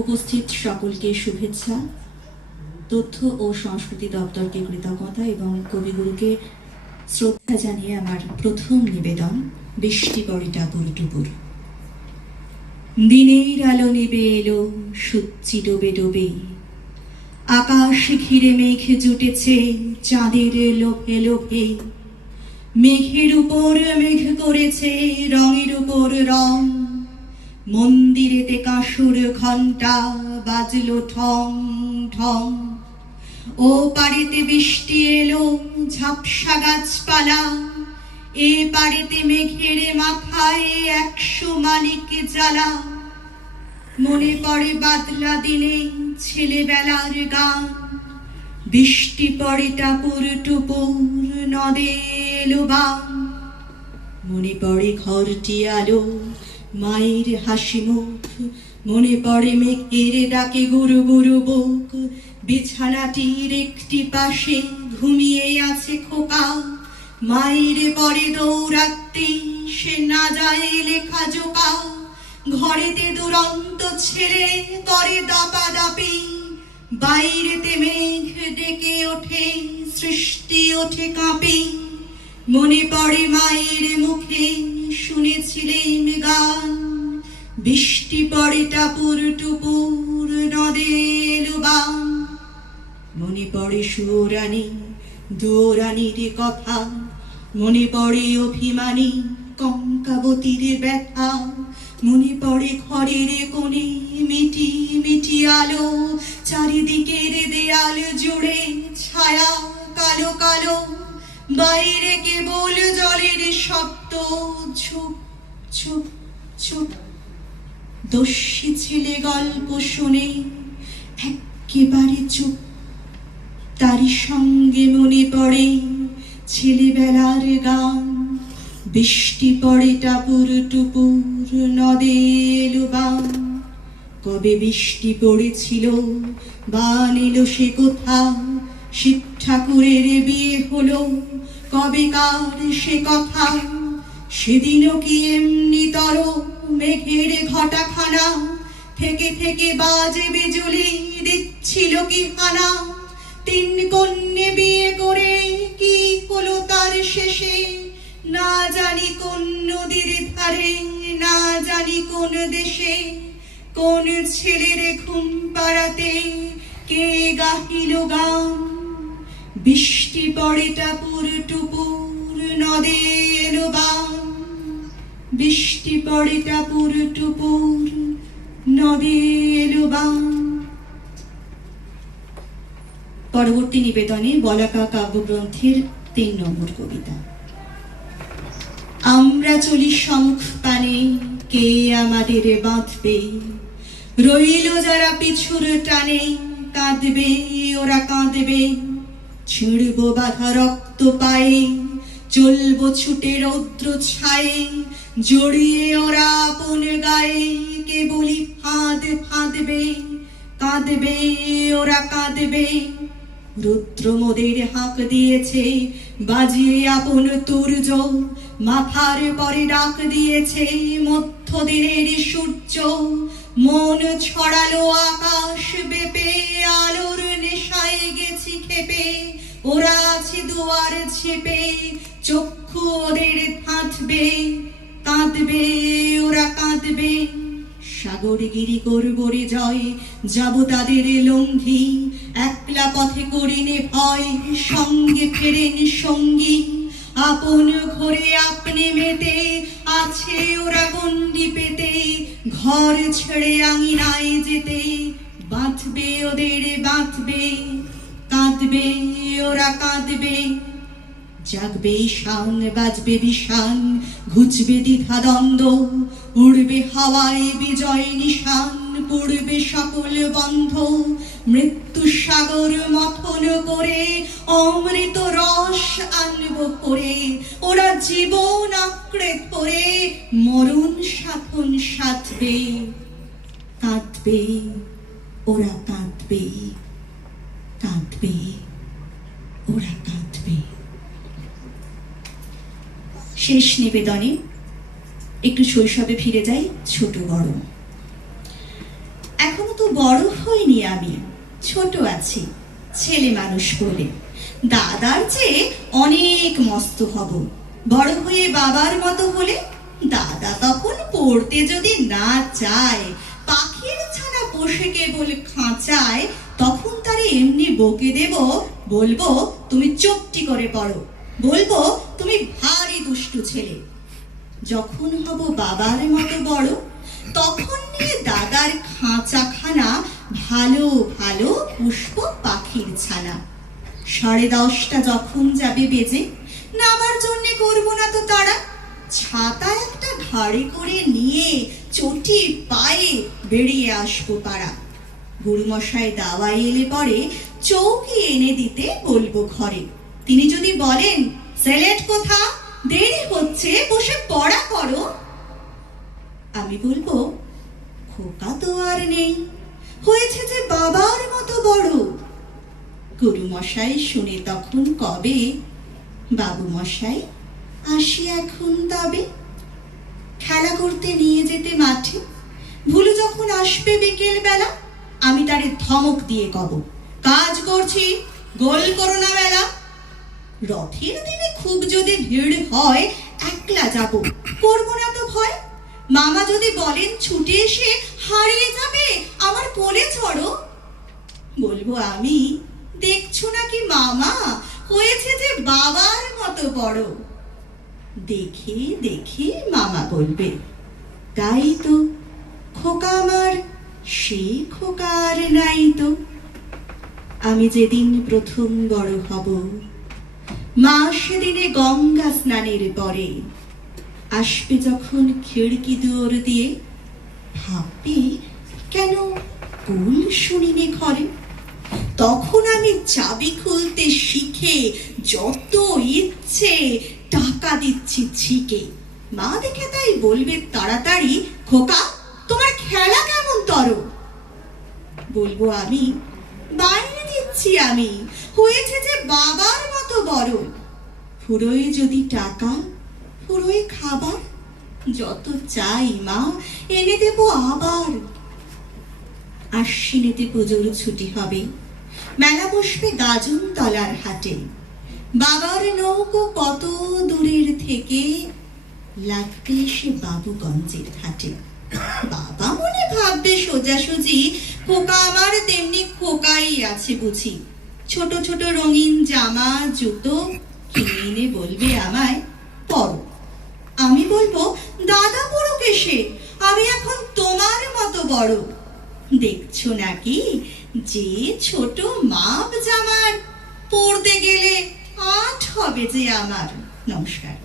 উপস্থিত সকলকে শুভেচ্ছা, তথ্য ও সংস্কৃতি দপ্তরকে কৃতজ্ঞতা এবং কবিগুরুকে শ্রদ্ধা জানিয়ে আমার প্রথম নিবেদন বৃষ্টি পড়ে টাপুর টুপুর। দিনের আলো নিবে এলো সূর্যি ডোবে ডোবে, আকাশ ঘিরে মেঘ জুটেছে চাঁদের লোভে লোভে, মেঘের উপর মেঘ করেছে রঙের উপর রং, মন্দিরেতে কাঁসুর ঘণ্টা বাজলো ঠং ঠং। ও পাড়েতে বৃষ্টি এলো ঝাপসা গাছপালা, এ পাড়েতে মেঘের মাথায় 100 মানিক জ্বালা। মনে পড়ে বাদলা দিনে ছেলেবেলার গান, বৃষ্টি পড়ে টাপুর টুপুর নদে এলো বান। মনে পড়ে ঘরটি আলো মায়ের হাসি মুখ, মনে পড়ে মেঘের ডাকে গুরু গুরু বুক। বিছানাটির একটি পাশে ঘুমিয়ে আছে খোকা, মায়ের পরে দৌড়াতে সে না যায় লেখা জোকা। ঘরেতে দুরন্ত ছেলে করে দাপাদাপি, বাইরেতে মেঘ ডেকে ওঠে সৃষ্টি ওঠে কাঁপি। মনে পড়ে মায়ের মুখে শুনেছিলেন গান, বৃষ্টি পড়ে টাপুর টুপুর নদে এলো বান। মনে পড়ে সুরানি দৌরানির কথা, মনে পড়ে অভিমানী কঙ্কাবতীর ব্যথা। মনে পড়ে ঘরের কোণে মিটি মিটি আলো, চারিদিকের দেয়াল জুড়ে ছায়া কালো কালো। বাইরে কেবল জলের শব্দ ঝুপ ঝুপ ঝুপ। দস্যি ছেলে গল্প শুনে একেবারে চুপ, তারই সঙ্গে মনে পড়ে ছেলেবেলার গান। বৃষ্টি পড়ে টাপুর টুপুর নদে এলো বান। কবে বৃষ্টি পড়েছিল বান এলো সে কোথা, শিব ঠাকুরের বিয়ে হলো কবে কার সে কথা। সেদিনও কি এমনি তর মেঘের ঘটাখানা, থেকে থেকে বাজে বিজুলি দিচ্ছিল কি হানা। 3 কন্যে বিয়ে করে কি হলো তার শেষে, না জানি কোন নদীর ধারে না জানি কোন দেশে। কোন ছেলের ঘুম পাড়াতে কে গাহিল গান, বৃষ্টি পড়ে টাপুর টুপুর নদে এলো বান। বৃষ্টি পড়ে টাপুর টুপুর নদে এলো বান। পরবর্তী নিবেদনে বলাকা কাব্যগ্রন্থের 3 নম্বর কবিতা। আমরা চলি সম্মুখ পানে, কে আমাদের বাঁধবে, রইল যারা পিছুর টানে, কাঁদবে ওরা কাঁদবে। ছিঁড়ব বাধা রক্ত পায়ে, চলব ছুটে রৌদ্র ছায়ে, জড়িয়ে ওরা আপন গায়ে কেবলি ফাঁদ ফাঁদবে। কাঁদবে ওরা কাঁদবে। রুদ্র মোদের হাঁক দিয়েছে বাজিয়ে আপন তুর্য, মাথার পরে ডাক দিয়েছে মধ্যদিনের সূর্য। মন ছড়ালো আকাশ বেপে, আলোর নেশায় গেছি খেপে। ওরা আছে দুয়ার ছেপে, চক্ষু ওদের থাঁতবে। কাঁদবে ওরা কাঁদবে। সাগর গিরি করবো রে জয়, যাব তাদের লঙ্ঘি। একলা পথে করিনে ভয়, সঙ্গে ফেরেন সঙ্গী। আপন ঘরে আপনি মেতে, আছে ওরা গণ্ডি পেতে। ঘর ছেড়ে আঙিনায় যেতে, বাঁধবে ওদের বাঁধবে। কাঁদবে ওরা কাঁদবে। জাগবে ঈশান বাজবে বিষান, ঘুচবে দ্বিধা দ্বন্দ্ব। উড়বে হাওয়ায় বিজয় নিশান, পড়বে সকল বন্ধ। মৃত্যু সাগর মথন করে অমৃত রস আনব করে। ওরা জীবন আঁকড়ে ধরে মরণ সাধন সাধবে। কাঁদবে ওরা কাঁদবে। কাঁদবে ওরা কাঁদবে। শেষ নিবেদনে একটু শৈশবে ফিরে যাই, ছোট বড়। এখনো তো বড় হইনি, আমি ছোট আছি, ছেলে মানুষ বলে। দাদার চেয়ে অনেক মস্ত হব, বড় হয়ে বাবার মতো হলে। দাদা তখন পড়তে যদি না চায়, পাখির ছানা পোষে কেবল খাঁচায়, তখন তারে এমনি বকে দেব, বলবো তুমি চুপটি করে পড়ো, বলবো তুমি ভারী দুষ্টু ছেলে। যখন হব বাবার মতো বড়, তখন নিয়ে দাদার খাঁচাখানা ভালো ভালো পুষ্প পাখির ছানা। 10:30 যখন যাবে বেজে, নামার জন্যে করবো না তো তারা। ছাতা একটা ঘাড়ে করে নিয়ে চটি পায়ে বেরিয়ে আসবো পাড়া। গুরুমশাই দাওয়াই এলে পরে চৌকি এনে দিতে বলবো ঘরে। তিনি যদি বলেন, সেলেট কোথা, দেরি হচ্ছে, বসে পড়া করো, আমি বলবো, খোকা তো আর নেই, হয়েছে যে বাবার মতো বড়। গুরুমশাই শুনে তখন কবে, বাবু মশাই আসি এখন তবে। খেলা করতে নিয়ে যেতে মাঠে, ভুলু যখন আসবে বিকেল বেলা, আমি তারে ধমক দিয়ে কব, কাজ করছি, গোল করো না বেলা। রথের দিনে খুব যদি ভিড় হয়, একলা যাব, করবো না তো ভয়। মামা যদি বলেন ছুটে এসে হারিয়ে যাবে, আমার কোলে চড়ো, বলবো আমি, দেখছো নাকি মামা, হয়েছে যে বাবার মতো বড়। দেখে দেখে মামা বলবে, তাই তো, খোকা আমার সে খোকা আর নাই তো। আমি যেদিন প্রথম বড় হব, মা সেদিনে গঙ্গা স্নানের পরে আসবে যখন খিড়কি দুয়ার দিয়ে, ভাববে কেন কুল শুনিনি ঘরে। তখন আমি চাবি খুলতে শিখে যত ইচ্ছে টাকা দিচ্ছি ঝিকে। মা দেখে তাই বলবে তাড়াতাড়ি, খোকা তোমার খেলা কেমন তর। বলবো আমি, বাইরে দিচ্ছি আমি, হয়েছে যে বাবার মতো বড়। ফুরোয় যদি টাকা, ফুরোয় খাবার, যত চাই মা এনে দেবো আবার। আশ্বিনেতে পুজোর ছুটি হবে, মেলা বসবে গাজন তলার হাটে। বাবার নৌকো কত দূরের থেকে লাগবে সে বাবুগঞ্জের ঘাটে। বাবা মনে ভাববে সোজাসুজি, খোকা আমার তেমনি খোকাই আছে বুঝি। ছোট ছোট রঙিন জামা জুতো কিনে এনে বলবে আমায়, পরো। আমি বলবো, দাদা পড়ুক এসে, আমি এখন তোমার মতো বড়। দেখছো নাকি যে ছোট মাপ জামার, পড়তে গেলে 8 হবে যে আমার। নমস্কার।